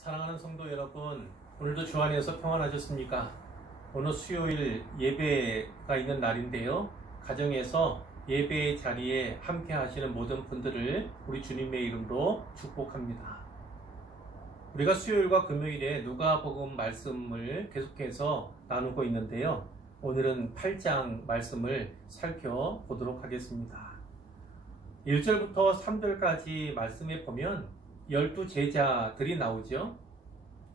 사랑하는 성도 여러분, 오늘도 주 안에서 평안하셨습니까? 오늘 수요일 예배가 있는 날인데요. 가정에서 예배의 자리에 함께 하시는 모든 분들을 우리 주님의 이름으로 축복합니다. 우리가 수요일과 금요일에 누가복음 말씀을 계속해서 나누고 있는데요. 오늘은 8장 말씀을 살펴보도록 하겠습니다. 1절부터 3절까지 말씀에 보면 12 제자들이 나오죠.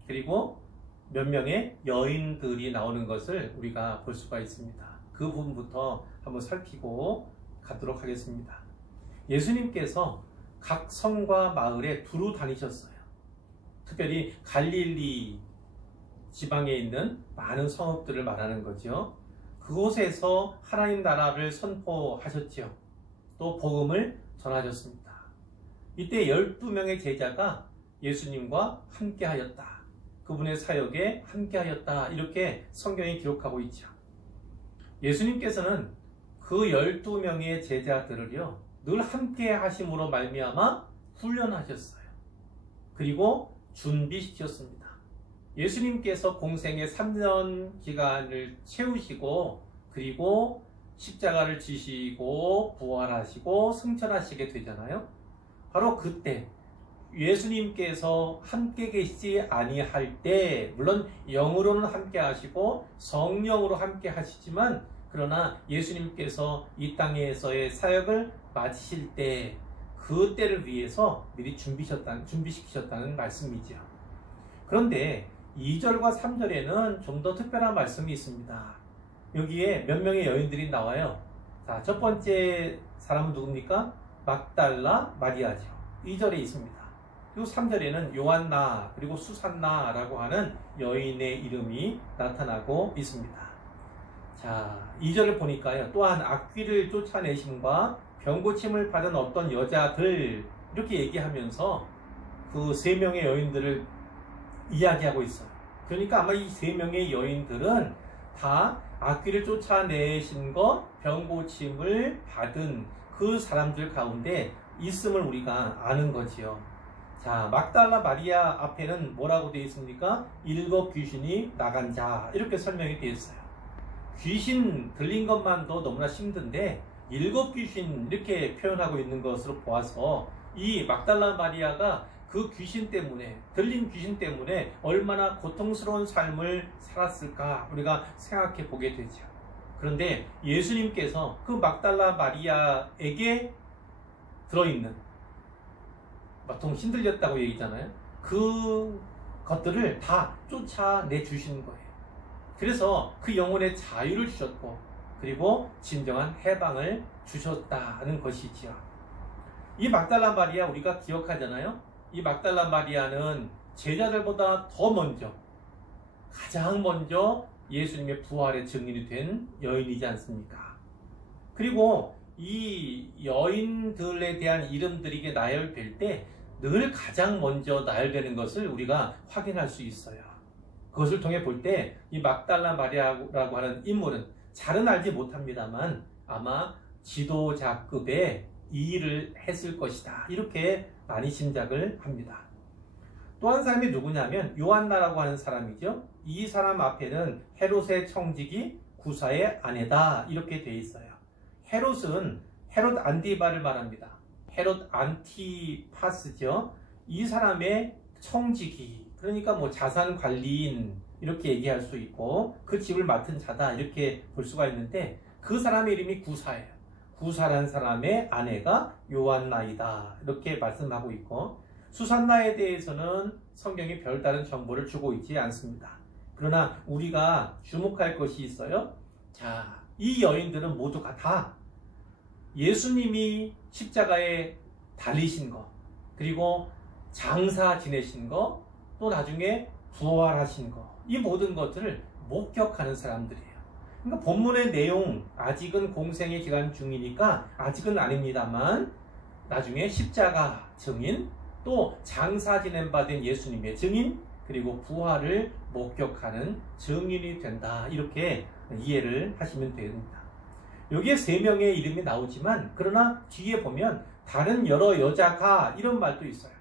그리고 몇 명의 여인들이 나오는 것을 우리가 볼 수가 있습니다. 그 부분부터 한번 살피고 가도록 하겠습니다. 예수님께서 각 성과 마을에 두루 다니셨어요. 특별히 갈릴리 지방에 있는 많은 성읍들을 말하는 거죠. 그곳에서 하나님 나라를 선포하셨죠. 또 복음을 전하셨습니다. 이때 12명의 제자가 예수님과 함께하였다. 그분의 사역에 함께하였다. 이렇게 성경이 기록하고 있죠. 예수님께서는 그 12명의 제자들을요, 늘 함께 하심으로 말미암아 훈련하셨어요. 그리고 준비시켰습니다. 예수님께서 공생의 3년 기간을 채우시고 그리고 십자가를 지시고 부활하시고 승천하시게 되잖아요. 바로 그때 예수님께서 함께 계시지 아니할 때, 물론 영으로는 함께 하시고 성령으로 함께 하시지만, 그러나 예수님께서 이 땅에서의 사역을 마치실 때 그때를 위해서 미리 준비시키셨다는 말씀이죠. 그런데 2절과 3절에는 좀 더 특별한 말씀이 있습니다. 여기에 몇 명의 여인들이 나와요. 자, 첫 번째 사람은 누굽니까? 막달라 마리아죠. 2절에 있습니다. 그리고 3절에는 요한나 그리고 수산나라고 하는 여인의 이름이 나타나고 있습니다. 자, 2절을 보니까요. 또한 악귀를 쫓아내심과 병고침을 받은 어떤 여자들, 이렇게 얘기하면서 그 3명의 여인들을 이야기하고 있어요. 그러니까 아마 이 3명의 여인들은 다 악귀를 쫓아내신 것, 병고침을 받은 그 사람들 가운데 있음을 우리가 아는 거지요. 자, 막달라 마리아 앞에는 뭐라고 되어 있습니까? 7 귀신이 나간 자, 이렇게 설명이 되어 있어요. 귀신 들린 것만도 너무나 힘든데 7 귀신 이렇게 표현하고 있는 것으로 보아서 이 막달라 마리아가 그 귀신 때문에, 들린 귀신 때문에 얼마나 고통스러운 삶을 살았을까 우리가 생각해 보게 되죠. 그런데 예수님께서 그 막달라 마리아에게 들어있는, 보통 힘들렸다고 얘기잖아요. 그 것들을 다 쫓아내 주시는 거예요. 그래서 그 영혼의 자유를 주셨고, 그리고 진정한 해방을 주셨다는 것이지요. 이 막달라 마리아 우리가 기억하잖아요. 이 막달라 마리아는 제자들보다 더 먼저, 가장 먼저 예수님의 부활의 증인이 된 여인이지 않습니까? 그리고 이 여인들에 대한 이름들이 나열될 때 늘 가장 먼저 나열되는 것을 우리가 확인할 수 있어요. 그것을 통해 볼 때 이 막달라 마리아라고 하는 인물은 잘은 알지 못합니다만 아마 지도자급의 이 일을 했을 것이다. 이렇게 많이 짐작을 합니다. 또 한 사람이 누구냐면 요한나라고 하는 사람이죠. 이 사람 앞에는 헤롯의 청지기 구사의 아내다. 이렇게 되어 있어요. 헤롯은 헤롯 안티바를 말합니다. 헤롯 안티파스죠. 이 사람의 청지기, 그러니까 뭐 자산 관리인 이렇게 얘기할 수 있고 그 집을 맡은 자다 이렇게 볼 수가 있는데, 그 사람의 이름이 구사예요. 구사란 사람의 아내가 요한나이다 이렇게 말씀하고 있고, 수산나에 대해서는 성경이 별다른 정보를 주고 있지 않습니다. 그러나 우리가 주목할 것이 있어요. 자, 이 여인들은 모두가 다 예수님이 십자가에 달리신 것, 그리고 장사 지내신 것, 또 나중에 부활하신 것, 이 모든 것들을 목격하는 사람들이에요. 그러니까 본문의 내용, 아직은 공생의 기간 중이니까 아직은 아닙니다만 나중에 십자가 증인, 또 장사 지낸 바 된 예수님의 증인, 그리고 부활을 목격하는 증인이 된다. 이렇게 이해를 하시면 됩니다. 여기에 3명의 이름이 나오지만 그러나 뒤에 보면 다른 여러 여자가 이런 말도 있어요.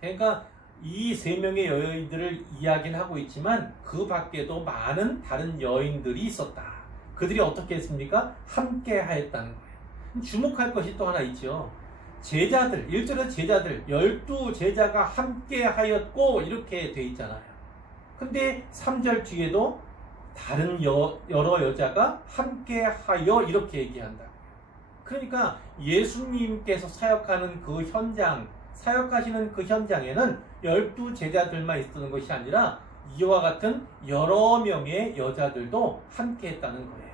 그러니까 이 세 명의 여인들을 이야기는 하고 있지만 그 밖에도 많은 다른 여인들이 있었다. 그들이 어떻게 했습니까? 함께 하였다는 거예요. 주목할 것이 또 하나 있죠. 제자들, 1절에 제자들, 12제자가 함께 하였고 이렇게 돼 있잖아요. 근데 3절 뒤에도 다른 여러 여자가 함께 하여 이렇게 얘기한다. 그러니까 예수님께서 사역하는 그 현장, 사역하시는 그 현장에는 12제자들만 있었던 것이 아니라 이와 같은 여러 명의 여자들도 함께 했다는 거예요.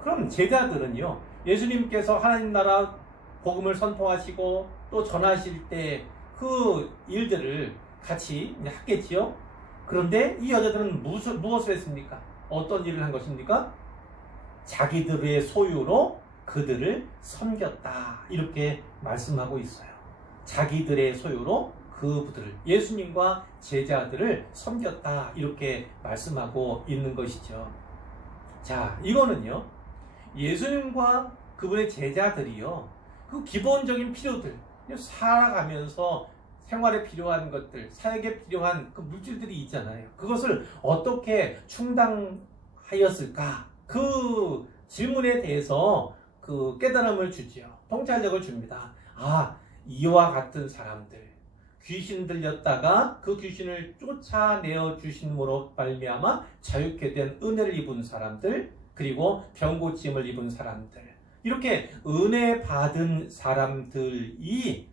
그럼 제자들은요, 예수님께서 하나님 나라 복음을 선포하시고 또 전하실 때 그 일들을 같이 했겠지요. 그런데 이 여자들은 무엇을 했습니까? 어떤 일을 한 것입니까? 자기들의 소유로 그들을 섬겼다. 이렇게 말씀하고 있어요. 자기들의 소유로 그들을, 예수님과 제자들을 섬겼다. 이렇게 말씀하고 있는 것이죠. 자, 이거는요, 예수님과 그분의 제자들이요, 그 기본적인 필요들, 살아가면서 생활에 필요한 것들, 사역에 필요한 그 물질들이 있잖아요. 그것을 어떻게 충당하였을까? 그 질문에 대해서 그 깨달음을 주지요. 통찰력을 줍니다. 아, 이와 같은 사람들, 귀신 들렸다가 그 귀신을 쫓아내어 주심으로 말미암아 자유케 된 은혜를 입은 사람들, 그리고 병고침을 입은 사람들, 이렇게 은혜 받은 사람들이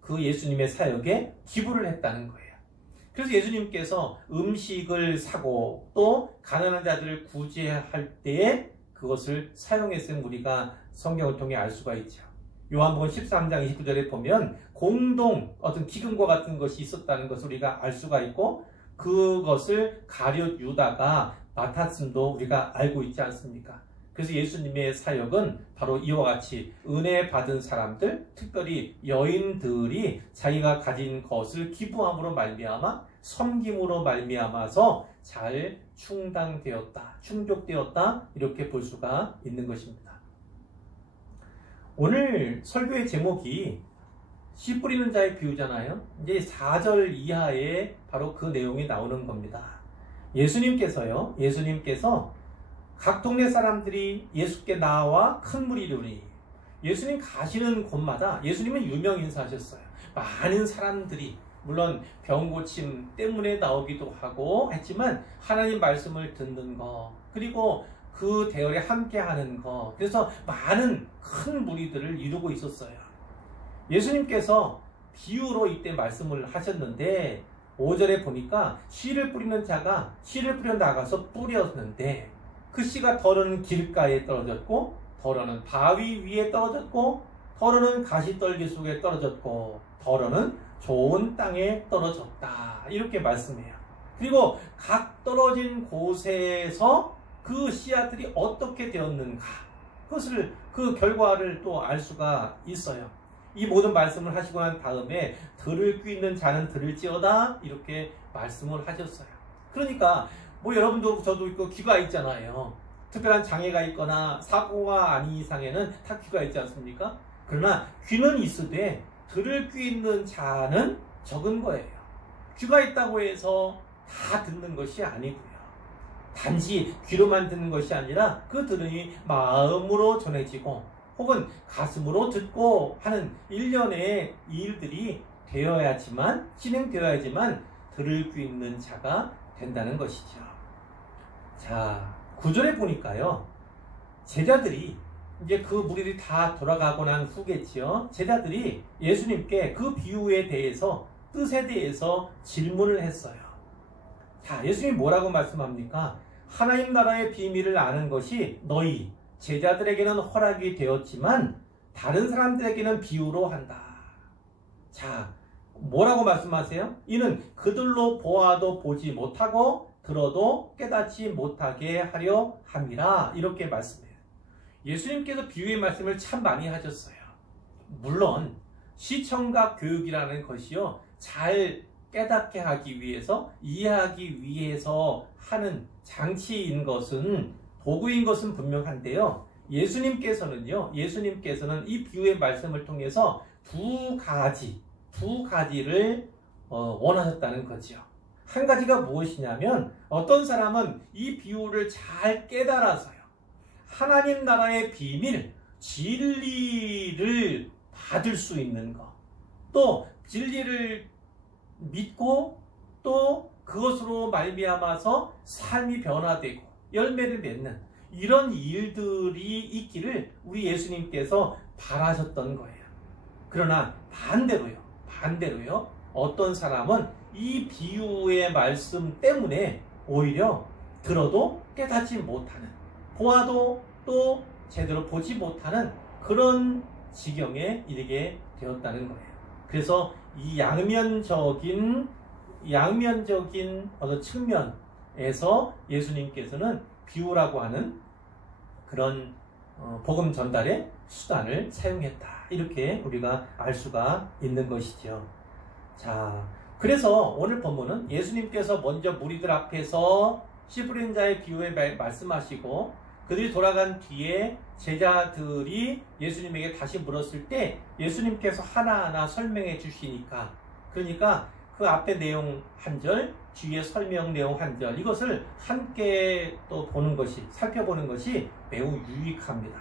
그 예수님의 사역에 기부를 했다는 거예요. 그래서 예수님께서 음식을 사고 또 가난한 자들을 구제할 때에 그것을 사용했음을 우리가 성경을 통해 알 수가 있죠. 요한복음 13장 29절에 보면 공동 어떤 기근과 같은 것이 있었다는 것을 우리가 알 수가 있고, 그것을 가룟 유다가 맡았음도 우리가 알고 있지 않습니까? 그래서 예수님의 사역은 바로 이와 같이 은혜 받은 사람들, 특별히 여인들이 자기가 가진 것을 기부함으로 말미암아, 섬김으로 말미암아서 잘 충당되었다, 충족되었다, 이렇게 볼 수가 있는 것입니다. 오늘 설교의 제목이 씨 뿌리는 자의 비유잖아요. 이제 4절 이하에 바로 그 내용이 나오는 겁니다. 예수님께서 각 동네 사람들이 예수께 나와 큰 무리 이루니, 예수님 가시는 곳마다 예수님은 유명 인사하셨어요. 많은 사람들이, 물론 병고침 때문에 나오기도 하고 했지만 하나님 말씀을 듣는 거, 그리고 그 대열에 함께 하는 거, 그래서 많은 큰 무리들을 이루고 있었어요. 예수님께서 비유로 이때 말씀을 하셨는데 5절에 보니까 씨를 뿌리는 자가 씨를 뿌려 나가서 뿌렸는데 그 씨가 더러는 길가에 떨어졌고, 더러는 바위 위에 떨어졌고, 더러는 가시떨기 속에 떨어졌고, 더러는 좋은 땅에 떨어졌다. 이렇게 말씀해요. 그리고 각 떨어진 곳에서 그 씨앗들이 어떻게 되었는가, 그것을, 그 결과를 또 알 수가 있어요. 이 모든 말씀을 하시고 난 다음에 들을 귀 있는 자는 들을지어다, 이렇게 말씀을 하셨어요. 그러니까 뭐 여러분도 저도 있고 귀가 있잖아요. 특별한 장애가 있거나 사고가 아닌 이상에는 다 귀가 있지 않습니까? 그러나 귀는 있으되 들을 귀 있는 자는 적은 거예요. 귀가 있다고 해서 다 듣는 것이 아니고요. 단지 귀로만 듣는 것이 아니라 그 들음이 마음으로 전해지고 혹은 가슴으로 듣고 하는 일련의 일들이 되어야지만, 진행되어야지만 들을 귀 있는 자가 된다는 것이죠. 자, 9절에 보니까요, 제자들이, 이제 그 무리들이 다 돌아가고 난 후겠지요. 제자들이 예수님께 그 비유에 대해서, 뜻에 대해서 질문을 했어요. 자, 예수님이 뭐라고 말씀합니까? 하나님 나라의 비밀을 아는 것이 너희 제자들에게는 허락이 되었지만 다른 사람들에게는 비유로 한다. 자, 뭐라고 말씀하세요? 이는 그들로 보아도 보지 못하고 들어도 깨닫지 못하게 하려 함이라. 이렇게 말씀해요. 예수님께서 비유의 말씀을 참 많이 하셨어요. 물론 시청각 교육이라는 것이요, 잘 깨닫게 하기 위해서, 이해하기 위해서 하는 장치인 것은, 도구인 것은 분명한데요, 예수님께서는 이 비유의 말씀을 통해서 두 가지를 원하셨다는 거지요. 한 가지가 무엇이냐면 어떤 사람은 이 비유를 잘 깨달아서요. 하나님 나라의 비밀, 진리를 받을 수 있는 것, 또 진리를 믿고 또 그것으로 말미암아서 삶이 변화되고 열매를 맺는 이런 일들이 있기를 우리 예수님께서 바라셨던 거예요. 그러나 반대로요. 어떤 사람은 이 비유의 말씀 때문에 오히려 들어도 깨닫지 못하는, 보아도 또 제대로 보지 못하는 그런 지경에 이르게 되었다는 거예요. 그래서 이 양면적인 어떤 측면에서 예수님께서는 비유라고 하는 그런 복음 전달의 수단을 사용했다. 이렇게 우리가 알 수가 있는 것이죠. 자, 그래서 오늘 본문은 예수님께서 먼저 무리들 앞에서 씨 뿌린 자의 비유에 말씀하시고 그들이 돌아간 뒤에 제자들이 예수님에게 다시 물었을 때 예수님께서 하나하나 설명해 주시니까, 그러니까 그 앞에 내용 한 절, 뒤에 설명 내용 한 절, 이것을 함께 또 살펴보는 것이 매우 유익합니다.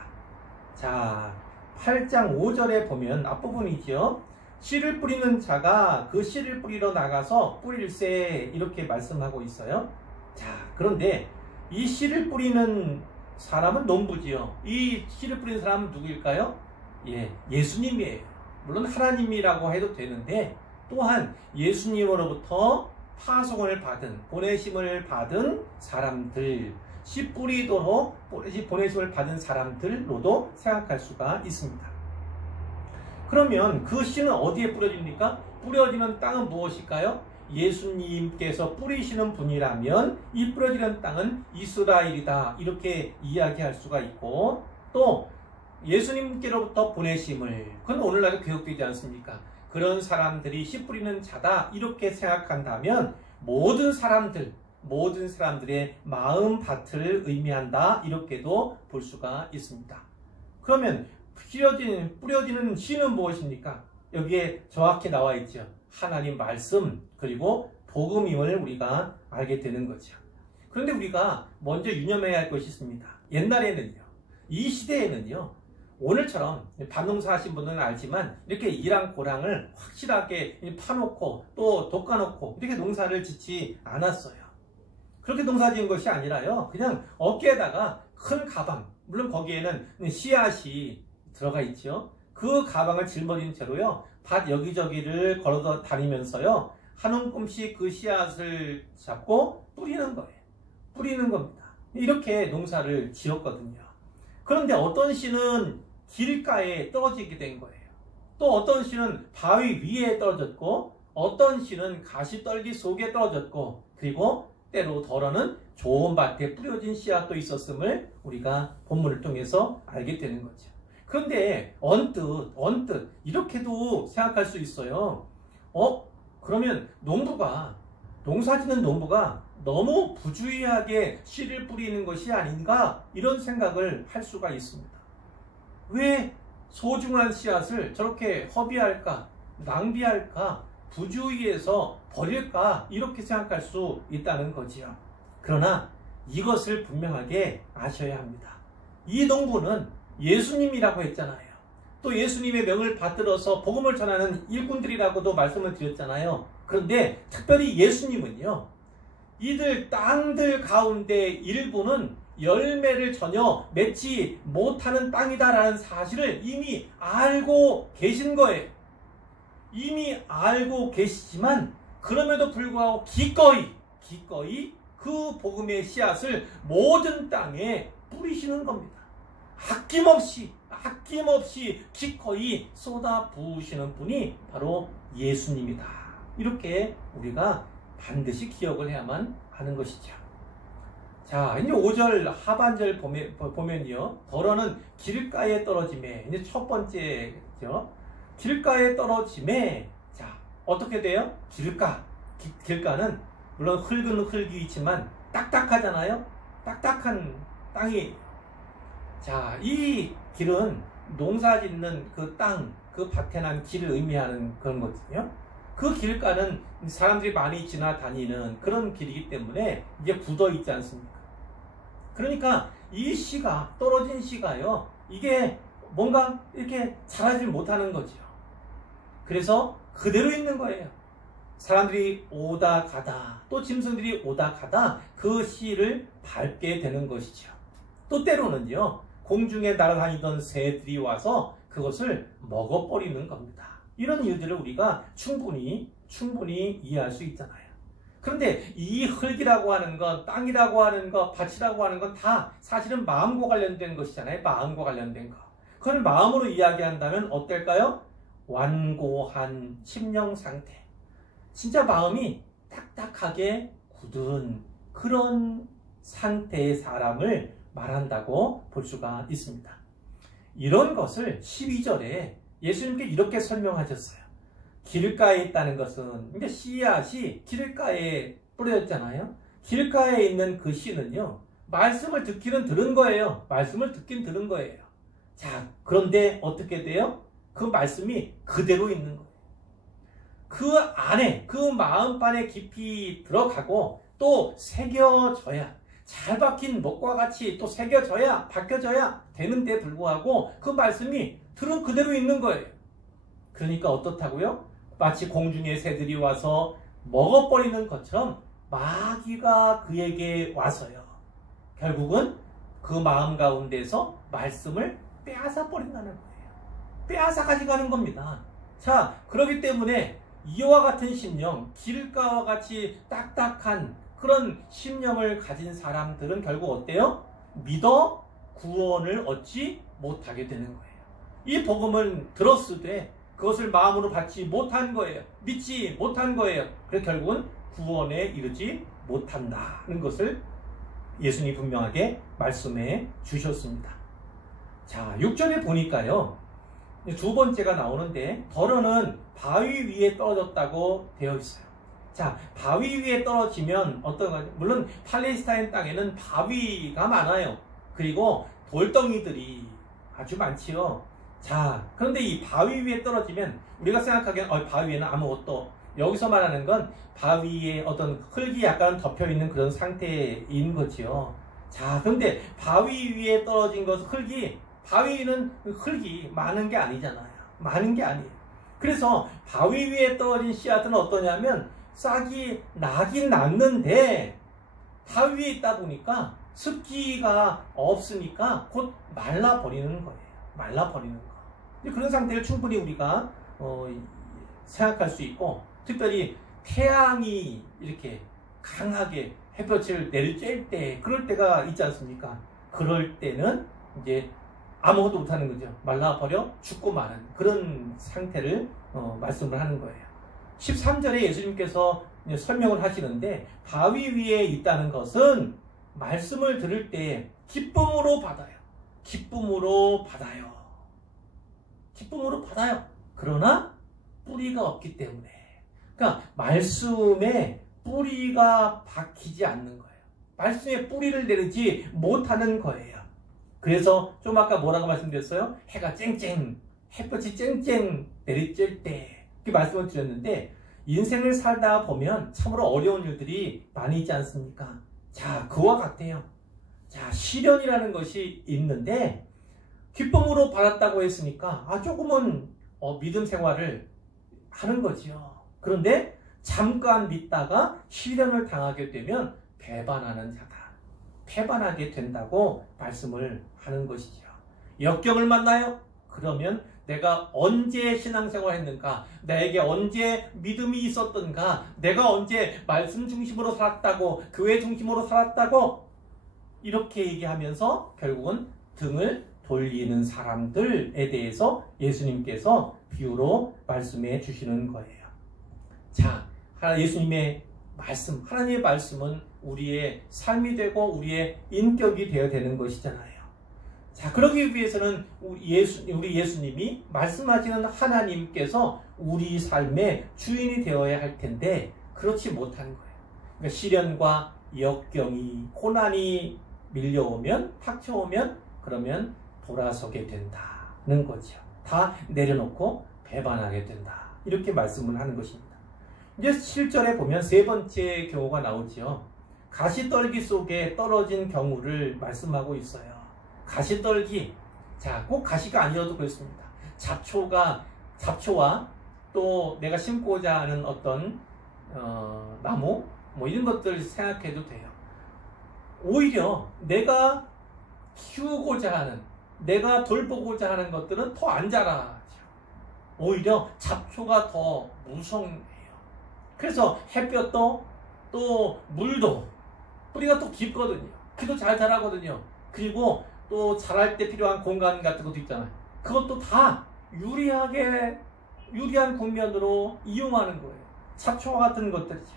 자, 8장 5절에 보면 앞부분이죠. 씨를 뿌리는 자가 그 씨를 뿌리러 나가서 뿌릴세, 이렇게 말씀하고 있어요. 자, 그런데 이 씨를 뿌리는 사람은 농부지요. 이 씨를 뿌리는 사람은 누구일까요? 예수님이에요. 물론 하나님이라고 해도 되는데 또한 예수님으로부터 파송을 받은, 보내심을 받은 사람들, 씨 뿌리도록 보내심을 받은 사람들로도 생각할 수가 있습니다. 그러면 그 씨는 어디에 뿌려집니까? 뿌려지는 땅은 무엇일까요? 예수님께서 뿌리시는 분이라면 이 뿌려지는 땅은 이스라엘이다, 이렇게 이야기할 수가 있고, 또 예수님께로부터 보내심을, 그건 오늘날에 교육되지 않습니까? 그런 사람들이 씨 뿌리는 자다, 이렇게 생각한다면 모든 사람들의 마음밭을 의미한다, 이렇게도 볼 수가 있습니다. 그러면 뿌려지는 씨는 무엇입니까? 여기에 정확히 나와 있죠. 하나님 말씀, 그리고 복음임을 우리가 알게 되는 거죠. 그런데 우리가 먼저 유념해야 할 것이 있습니다. 옛날에는요, 이 시대에는요, 오늘처럼 밭농사 하신 분들은 알지만 이렇게 이랑 고랑을 확실하게 파놓고 또 돋가놓고 이렇게 농사를 짓지 않았어요. 그렇게 농사 지은 것이 아니라요, 그냥 어깨에다가 큰 가방, 물론 거기에는 씨앗이 들어가 있죠. 그 가방을 짊어진 채로요, 밭 여기저기를 걸어 다니면서요, 한 움큼씩 그 씨앗을 잡고 뿌리는 거예요. 뿌리는 겁니다. 이렇게 농사를 지었거든요. 그런데 어떤 씨는 길가에 떨어지게 된 거예요. 또 어떤 씨는 바위 위에 떨어졌고, 어떤 씨는 가시떨기 속에 떨어졌고, 그리고 때로 덜어는 좋은 밭에 뿌려진 씨앗도 있었음을 우리가 본문을 통해서 알게 되는 거죠. 그런데 언뜻 이렇게도 생각할 수 있어요. 그러면 농사짓는 농부가 너무 부주의하게 씨를 뿌리는 것이 아닌가, 이런 생각을 할 수가 있습니다. 왜 소중한 씨앗을 저렇게 허비할까, 낭비할까, 부주의해서 버릴까, 이렇게 생각할 수 있다는 거지요. 그러나 이것을 분명하게 아셔야 합니다. 이 농부는 예수님이라고 했잖아요. 또 예수님의 명을 받들어서 복음을 전하는 일꾼들이라고도 말씀을 드렸잖아요. 그런데 특별히 예수님은요, 이들 땅들 가운데 일부는 열매를 전혀 맺지 못하는 땅이다라는 사실을 이미 알고 계신 거예요. 이미 알고 계시지만 그럼에도 불구하고 기꺼이 그 복음의 씨앗을 모든 땅에 뿌리시는 겁니다. 아낌없이 기꺼이 쏟아 부으시는 분이 바로 예수님이다. 이렇게 우리가 반드시 기억을 해야만 하는 것이죠. 자, 이제 5절 하반절 보면요, 덜어는 길가에 떨어짐에, 이제 첫 번째죠. 길가에 떨어짐에, 자, 어떻게 돼요? 길가는 물론 흙은 흙이지만 딱딱하잖아요. 딱딱한 땅이, 자, 이 길은 농사 짓는 그 땅, 그 밭에 난 길을 의미하는 그런 거거든요. 그 길가는 사람들이 많이 지나다니는 그런 길이기 때문에 이게 굳어 있지 않습니까? 그러니까 이 씨가, 떨어진 씨가요, 이게 뭔가 이렇게 자라질 못하는 거죠. 그래서 그대로 있는 거예요. 사람들이 오다 가다, 또 짐승들이 오다 가다 그 씨를 밟게 되는 것이죠. 또 때로는요, 공중에 날아다니던 새들이 와서 그것을 먹어버리는 겁니다. 이런 이유들을 우리가 충분히 이해할 수 있잖아요. 그런데 이 흙이라고 하는 것, 땅이라고 하는 것, 밭이라고 하는 건 다 사실은 마음과 관련된 것이잖아요. 마음과 관련된 것. 그걸 마음으로 이야기한다면 어떨까요? 완고한 심령 상태. 진짜 마음이 딱딱하게 굳은 그런 상태의 사람을 말한다고 볼 수가 있습니다. 이런 것을 12절에 예수님께 이렇게 설명하셨어요. 길가에 있다는 것은, 근데 씨앗이 길가에 뿌려졌잖아요. 길가에 있는 그 씨는요, 말씀을 듣기는 들은 거예요. 말씀을 듣긴 들은 거예요. 자, 그런데 어떻게 돼요? 그 말씀이 그대로 있는 거예요. 그 안에, 그 마음판에 깊이 들어가고 또 새겨져야, 잘 박힌 목과 같이 또 새겨져야, 박혀져야 되는데 불구하고 그 말씀이 들은 그대로 있는 거예요. 그러니까 어떻다고요? 마치 공중의 새들이 와서 먹어버리는 것처럼 마귀가 그에게 와서요, 결국은 그 마음 가운데서 말씀을 빼앗아 버린다는 거예요. 빼앗아 가져가는 겁니다. 자, 그렇기 때문에 이와 같은 심령, 길가와 같이 딱딱한 그런 심령을 가진 사람들은 결국 어때요? 믿어 구원을 얻지 못하게 되는 거예요. 이 복음을 들었을 때 그것을 마음으로 받지 못한 거예요. 믿지 못한 거예요. 그래서 결국은 구원에 이르지 못한다는 것을 예수님이 분명하게 말씀해 주셨습니다. 자, 6절에 보니까요, 두 번째가 나오는데, 더러는 바위 위에 떨어졌다고 되어 있어요. 자, 바위 위에 떨어지면 어떤가? 물론 팔레스타인 땅에는 바위가 많아요. 그리고 돌덩이들이 아주 많지요. 자, 그런데 이 바위 위에 떨어지면 우리가 생각하기엔 바위 위에는 아무것도, 여기서 말하는 건 바위에 어떤 흙이 약간 덮여있는 그런 상태인 거지요. 자, 그런데 바위 위에 떨어진 것, 바위는 흙이 많은 게 아니잖아요. 많은 게 아니에요. 그래서 바위 위에 떨어진 씨앗은 어떠냐면 싹이 나긴 났는데 바위 위에 있다 보니까 습기가 없으니까 곧 말라버리는 거예요. 말라버리는 거. 그런 상태를 충분히 우리가 생각할 수 있고, 특별히 태양이 이렇게 강하게 햇볕을 내리쬐을 때, 그럴 때가 있지 않습니까? 그럴 때는 이제 아무것도 못하는 거죠. 말라버려 죽고 마는 그런 상태를 말씀을 하는 거예요. 13절에 예수님께서 설명을 하시는데, 바위 위에 있다는 것은 말씀을 들을 때 기쁨으로 받아요. 기쁨으로 받아요. 기쁨으로 받아요. 그러나 뿌리가 없기 때문에, 그러니까 말씀에 뿌리가 박히지 않는 거예요. 말씀에 뿌리를 내리지 못하는 거예요. 그래서 좀 아까 뭐라고 말씀드렸어요? 해가 햇볕이 쨍쨍 내리쬐을 때 이렇게 말씀을 드렸는데, 인생을 살다 보면 참으로 어려운 일들이 많이 있지 않습니까? 자, 그와 같아요. 자, 시련이라는 것이 있는데 기쁨으로 받았다고 했으니까 조금은 믿음 생활을 하는 거지요. 그런데 잠깐 믿다가 시련을 당하게 되면 배반하는 자다. 패반하게 된다고 말씀을 하는 것이죠. 역경을 만나요? 그러면 내가 언제 신앙생활 했는가? 나에게 언제 믿음이 있었던가? 내가 언제 말씀 중심으로 살았다고? 교회 중심으로 살았다고? 이렇게 얘기하면서 결국은 등을 돌리는 사람들에 대해서 예수님께서 비유로 말씀해 주시는 거예요. 자, 예수님의 말씀, 하나님의 말씀은 우리의 삶이 되고 우리의 인격이 되어야 되는 것이잖아요. 자, 그러기 위해서는 우리 예수님이 말씀하시는 하나님께서 우리 삶의 주인이 되어야 할 텐데 그렇지 못한 거예요. 그러니까 시련과 역경이, 고난이 밀려오면, 닥쳐오면 그러면 돌아서게 된다는 거죠. 다 내려놓고 배반하게 된다. 이렇게 말씀을 하는 것입니다. 이제 7절에 보면 세 번째 경우가 나오지요. 가시떨기 속에 떨어진 경우를 말씀하고 있어요. 가시떨기, 자, 꼭 가시가 아니어도 그렇습니다. 잡초와 또 내가 심고자 하는 어떤 나무 뭐 이런 것들 생각해도 돼요. 오히려 내가 키우고자 하는, 내가 돌보고자 하는 것들은 더 안 자라죠. 오히려 잡초가 더 무성해요. 그래서 햇볕도 또 물도 뿌리가 또 깊거든요. 키도 잘 자라거든요. 그리고 또 자랄 때 필요한 공간 같은 것도 있잖아요. 그것도 다 유리한 국면으로 이용하는 거예요. 잡초와 같은 것들이죠.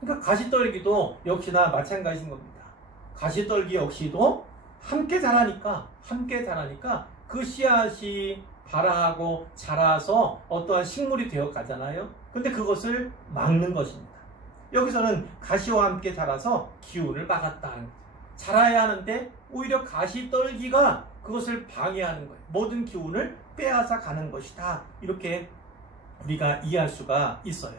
그러니까 가시떨기도 역시나 마찬가지인 겁니다. 가시떨기 역시도 함께 자라니까 그 씨앗이 발아하고 자라서 어떠한 식물이 되어 가잖아요. 근데 그것을 막는 것입니다. 여기서는 가시와 함께 자라서 기운을 막았다는 거죠. 자라야 하는데 오히려 가시떨기가 그것을 방해하는 거예요. 모든 기운을 빼앗아 가는 것이다. 이렇게 우리가 이해할 수가 있어요.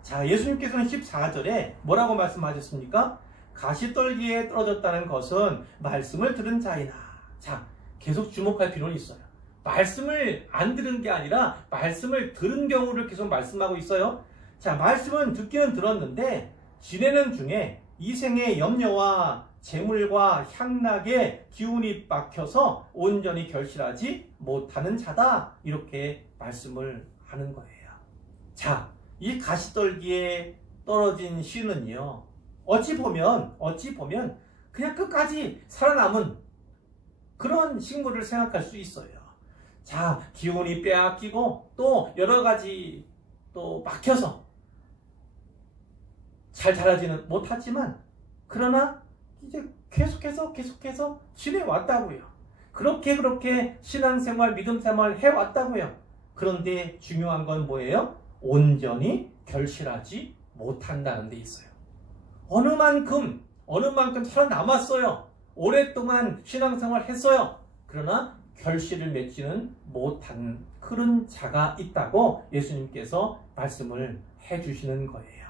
자, 예수님께서는 14절에 뭐라고 말씀하셨습니까? 가시떨기에 떨어졌다는 것은 말씀을 들은 자이나. 자, 계속 주목할 필요는 있어요. 말씀을 안 들은 게 아니라 말씀을 들은 경우를 계속 말씀하고 있어요. 자, 말씀은 듣기는 들었는데 지내는 중에 이 생의 염려와 재물과 향락에 기운이 박혀서 온전히 결실하지 못하는 자다. 이렇게 말씀을 하는 거예요. 자, 이 가시떨기에 떨어진 씨는요, 어찌 보면 그냥 끝까지 살아남은 그런 식물을 생각할 수 있어요. 자, 기운이 빼앗기고 또 여러 가지 또 막혀서 잘 자라지는 못하지만 그러나 이제 계속해서 지내왔다고요. 그렇게 신앙생활, 믿음생활 해왔다고요. 그런데 중요한 건 뭐예요? 온전히 결실하지 못한다는 데 있어요. 어느 만큼 살아남았어요. 오랫동안 신앙생활 했어요. 그러나 결실을 맺지는 못한 그런 자가 있다고 예수님께서 말씀을 해주시는 거예요.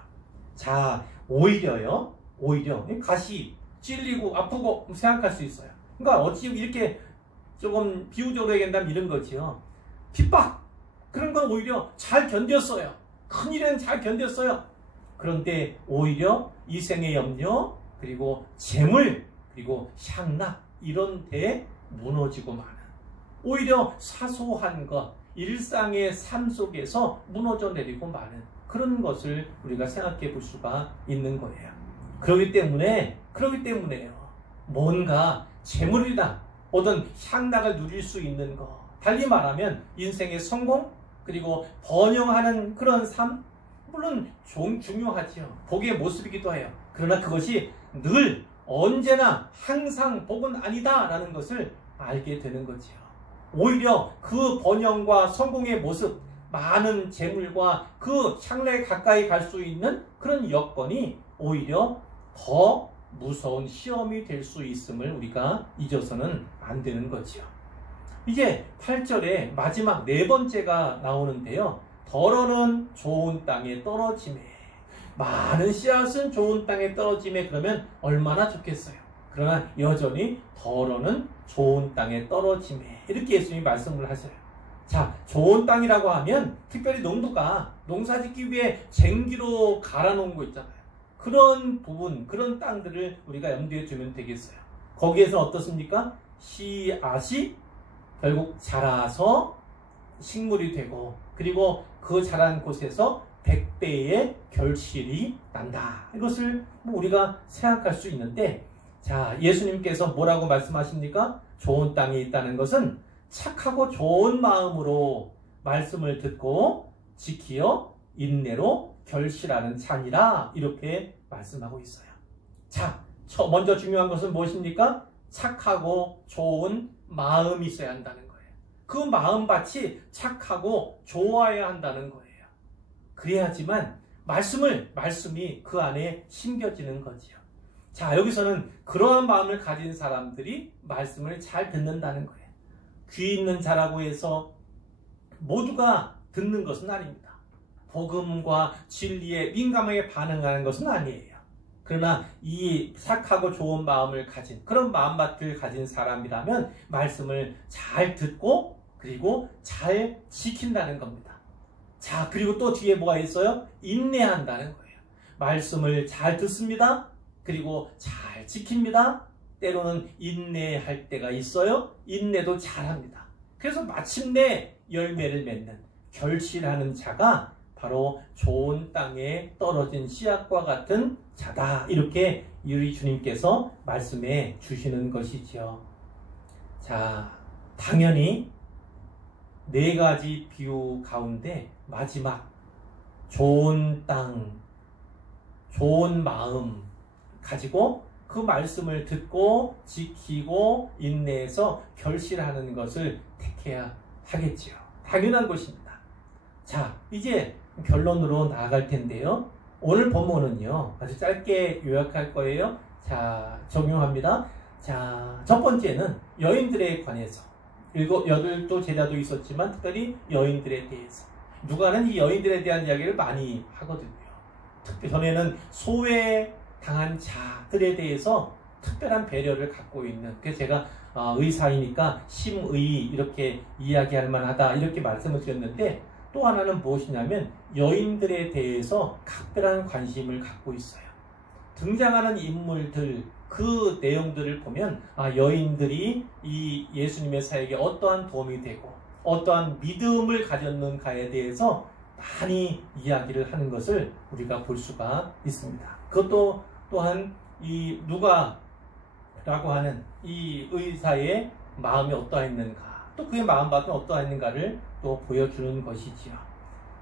자, 오히려 가시 찔리고 아프고 생각할 수 있어요. 그러니까 어찌 이렇게 조금 비유적으로 얘기한다면 이런 거지요. 핍박 그런 건 오히려 잘 견뎠어요. 큰일은 잘 견뎠어요. 그런데 오히려 이 생의 염려, 그리고 재물, 그리고 향락 이런 데에 무너지고 마는, 오히려 사소한 것, 일상의 삶 속에서 무너져 내리고 마는 그런 것을 우리가 생각해 볼 수가 있는 거예요. 그렇기 때문에요. 뭔가 재물이나 어떤 향락을 누릴 수 있는 것, 달리 말하면 인생의 성공, 그리고 번영하는 그런 삶, 물론 중요하지요. 복의 모습이기도 해요. 그러나 그것이 늘 언제나 항상 복은 아니다라는 것을 알게 되는 거지요. 오히려 그 번영과 성공의 모습, 많은 재물과 그 향락에 가까이 갈 수 있는 그런 여건이 오히려 더 무서운 시험이 될 수 있음을 우리가 잊어서는 안 되는 거지요. 이제 8절에 마지막 네 번째가 나오는데요. 덜어는 좋은 땅에 떨어짐에, 많은 씨앗은 좋은 땅에 떨어짐에, 그러면 얼마나 좋겠어요. 그러나 여전히 덜어는 좋은 땅에 떨어짐에, 이렇게 예수님이 말씀을 하셔요. 자, 좋은 땅이라고 하면 특별히 농부가 농사짓기 위해 쟁기로 갈아놓은 거 있잖아요. 그런 부분, 그런 땅들을 우리가 염두에 두면 되겠어요. 거기에서 어떻습니까? 씨앗이 결국 자라서 식물이 되고, 그리고 그 자란 곳에서 100배의 결실이 난다. 이것을 우리가 생각할 수 있는데, 자, 예수님께서 뭐라고 말씀하십니까? 좋은 땅에 있다는 것은 착하고 좋은 마음으로 말씀을 듣고 지키어 인내로 결실하는 자니라, 이렇게 말씀하고 있어요. 자, 먼저 중요한 것은 무엇입니까? 착하고 좋은 마음이 있어야 한다는 거예요. 그 마음밭이 착하고 좋아야 한다는 거예요. 그래야지만 말씀이 그 안에 심겨지는 거지요. 자, 여기서는 그러한 마음을 가진 사람들이 말씀을 잘 듣는다는 거예요. 귀 있는 자라고 해서 모두가 듣는 것은 아닙니다. 복음과 진리에 민감하게 반응하는 것은 아니에요. 그러나 이 착하고 좋은 마음을 가진 그런 마음밭을 가진 사람이라면 말씀을 잘 듣고 그리고 잘 지킨다는 겁니다. 자, 그리고 또 뒤에 뭐가 있어요? 인내한다는 거예요. 말씀을 잘 듣습니다. 그리고 잘 지킵니다. 때로는 인내할 때가 있어요. 인내도 잘합니다. 그래서 마침내 열매를 맺는 결실하는 자가 바로 좋은 땅에 떨어진 씨앗과 같은 자다. 이렇게 우리 주님께서 말씀해 주시는 것이지요. 자, 당연히 4가지 비유 가운데 마지막 좋은 땅, 좋은 마음 가지고 그 말씀을 듣고 지키고 인내해서 결실하는 것을 택해야 하겠지요. 당연한 것입니다. 자, 이제 결론으로 나아갈 텐데요. 오늘 본문은요, 아주 짧게 요약할 거예요. 자, 적용합니다. 자, 첫 번째는 여인들에 관해서 8도 제자도 있었지만 특별히 여인들에 대해서 누가는 이 여인들에 대한 이야기를 많이 하거든요. 특히 전에는 소외당한 자들에 대해서 특별한 배려를 갖고 있는, 그래서 제가 의사이니까 심의 이렇게 이야기할 만하다 이렇게 말씀을 드렸는데, 또 하나는 무엇이냐면 여인들에 대해서 각별한 관심을 갖고 있어요. 등장하는 인물들 그 내용들을 보면 여인들이 이 예수님의 사역에 어떠한 도움이 되고 어떠한 믿음을 가졌는가에 대해서 많이 이야기를 하는 것을 우리가 볼 수가 있습니다. 그것도 또한 이 누가라고 하는 이 의사의 마음이 어떠했는가, 또 그의 마음밭은 어떠했는가를 또 보여주는 것이지요.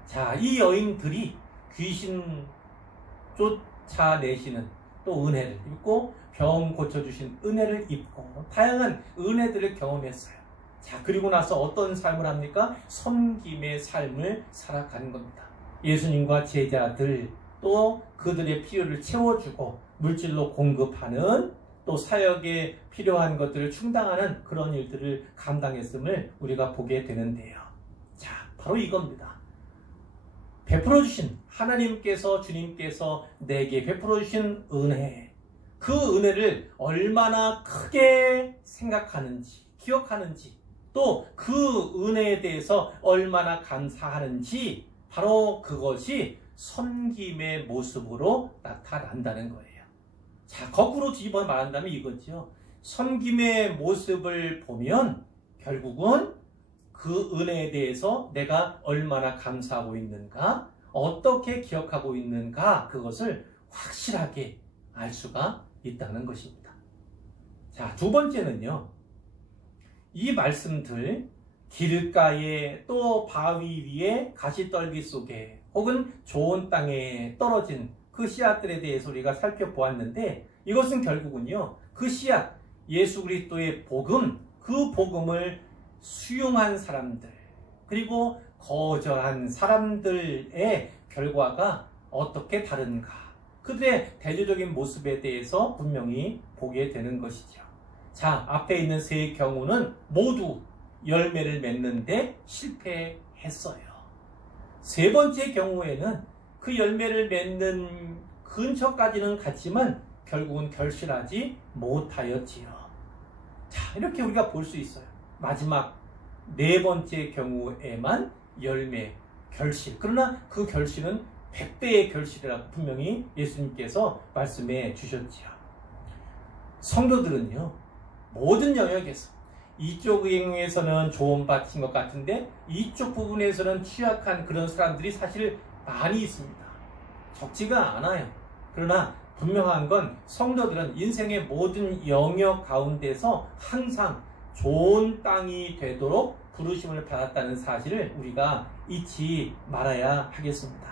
자, 이 여인들이 귀신 쫓아내시는 또 은혜를 입고 병 고쳐주신 은혜를 입고 다양한 은혜들을 경험했어요. 자, 그리고 나서 어떤 삶을 합니까? 섬김의 삶을 살아가는 겁니다. 예수님과 제자들 또 그들의 필요를 채워주고 물질로 공급하는, 또 사역에 필요한 것들을 충당하는 그런 일들을 감당했음을 우리가 보게 되는데요. 자, 바로 이겁니다. 베풀어 주신 하나님께서, 주님께서 내게 베풀어 주신 은혜, 그 은혜를 얼마나 크게 생각하는지, 기억하는지, 또 그 은혜에 대해서 얼마나 감사하는지, 바로 그것이 섬김의 모습으로 나타난다는 거예요. 자, 거꾸로 뒤집어 말한다면 이거죠. 섬김의 모습을 보면 결국은 그 은혜에 대해서 내가 얼마나 감사하고 있는가, 어떻게 기억하고 있는가, 그것을 확실하게 알 수가 있다는 것입니다. 자, 두 번째는요, 이 말씀들 길가에 또 바위 위에 가시떨기 속에 혹은 좋은 땅에 떨어진 그 씨앗들에 대해서 우리가 살펴보았는데, 이것은 결국은요, 그 씨앗, 예수 그리스도의 복음, 그 복음을 수용한 사람들, 그리고 거절한 사람들의 결과가 어떻게 다른가, 그들의 대조적인 모습에 대해서 분명히 보게 되는 것이죠. 자, 앞에 있는 3 경우는 모두 열매를 맺는데 실패했어요. 3번째 경우에는 그 열매를 맺는 근처까지는 갔지만 결국은 결실하지 못하였지요. 자, 이렇게 우리가 볼 수 있어요. 마지막 4번째 경우에만 열매, 결실. 그러나 그 결실은 100배의 결실이라고 분명히 예수님께서 말씀해 주셨지요. 성도들은요, 모든 영역에서 이쪽 영역에서는 좋은 밭인 것 같은데 이쪽 부분에서는 취약한 그런 사람들이 사실 많이 있습니다. 적지가 않아요. 그러나 분명한 건 성도들은 인생의 모든 영역 가운데서 항상 좋은 땅이 되도록 부르심을 받았다는 사실을 우리가 잊지 말아야 하겠습니다.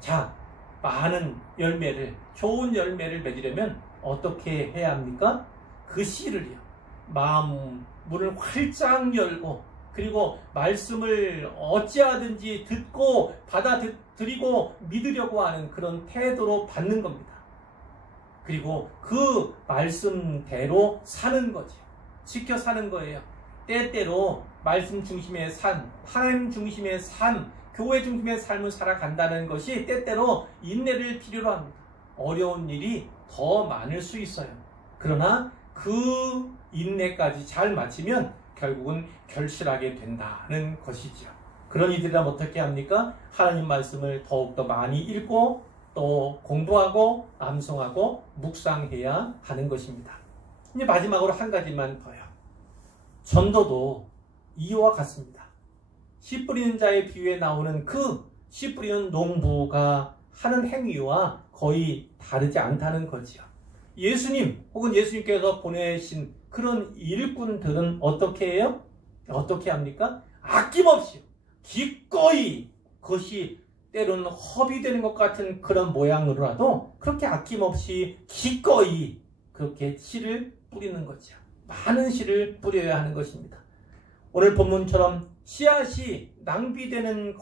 자, 많은 열매를, 좋은 열매를 맺으려면 어떻게 해야 합니까? 그 씨를요, 문을 활짝 열고, 그리고 말씀을 어찌하든지 듣고 받아들이고 믿으려고 하는 그런 태도로 받는 겁니다. 그리고 그 말씀대로 사는 거죠. 지켜 사는 거예요. 때때로 말씀 중심의 삶, 하나님 중심의 삶, 교회 중심의 삶을 살아간다는 것이 때때로 인내를 필요로 합니다. 어려운 일이 더 많을 수 있어요. 그러나 그 인내까지 잘 마치면 결국은 결실하게 된다는 것이죠. 그런 이들이라면 어떻게 합니까? 하나님 말씀을 더욱더 많이 읽고 또 공부하고 암송하고 묵상해야 하는 것입니다. 이제 마지막으로 한 가지만 더요. 전도도 이와 같습니다. 씨 뿌리는 자의 비유에 나오는 그 씨 뿌리는 농부가 하는 행위와 거의 다르지 않다는 거지요. 예수님 혹은 예수님께서 보내신 그런 일꾼들은 어떻게 해요? 어떻게 합니까? 아낌없이 기꺼이 그것이 때로는 허비되는 것 같은 그런 모양으로라도 그렇게 아낌없이 기꺼이 그렇게 씨를 뿌리는 거죠. 많은 씨를 뿌려야 하는 것입니다. 오늘 본문처럼 씨앗이 낭비되는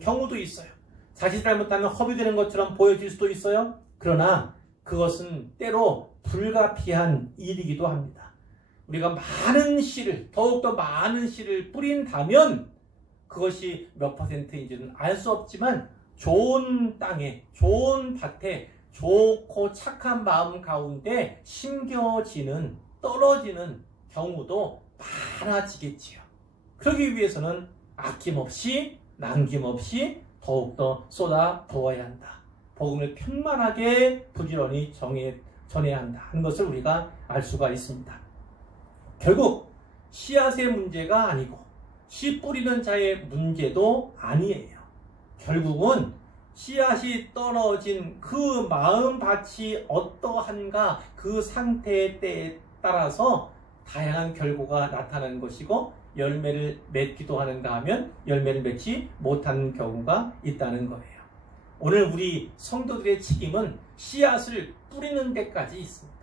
경우도 있어요. 자칫 잘못하면 허비되는 것처럼 보여질 수도 있어요. 그러나 그것은 때로 불가피한 일이기도 합니다. 우리가 많은 씨를, 더욱더 많은 씨를 뿌린다면 그것이 몇 퍼센트인지는 알 수 없지만 좋은 땅에, 좋은 밭에, 좋고 착한 마음 가운데 심겨지는, 떨어지는 경우도 많아지겠지요. 그러기 위해서는 아낌없이, 남김없이 더욱더 쏟아 부어야 한다. 복음을 편만하게 부지런히 전해야 한다 하는 것을 우리가 알 수가 있습니다. 결국 씨앗의 문제가 아니고 씨 뿌리는 자의 문제도 아니에요. 결국은 씨앗이 떨어진 그 마음밭이 어떠한가 그 상태에 때에 따라서 다양한 결과가 나타나는 것이고 열매를 맺기도 하는가 하면 열매를 맺지 못하는 경우가 있다는 거예요. 오늘 우리 성도들의 책임은 씨앗을 뿌리는 데까지 있습니다.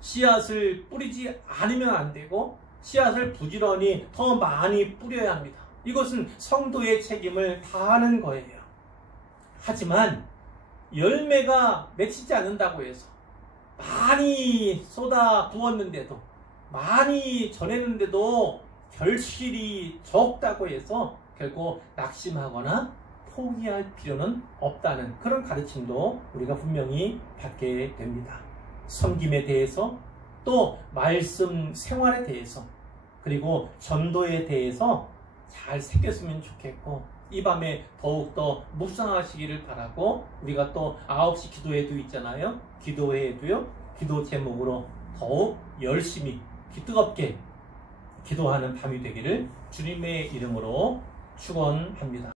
씨앗을 뿌리지 않으면 안 되고 씨앗을 부지런히 더 많이 뿌려야 합니다. 이것은 성도의 책임을 다하는 거예요. 하지만 열매가 맺히지 않는다고 해서 많이 쏟아 부었는데도 많이 전했는데도 결실이 적다고 해서 결국 낙심하거나 포기할 필요는 없다는 그런 가르침도 우리가 분명히 받게 됩니다. 섬김에 대해서 또 말씀 생활에 대해서 그리고 전도에 대해서 잘 새겼으면 좋겠고 이 밤에 더욱더 묵상하시기를 바라고 우리가 또 9시 기도회도 있잖아요. 기도회에도요. 기도 제목으로 더욱 열심히 뜨겁게 기도하는 밤이 되기를 주님의 이름으로 축원합니다.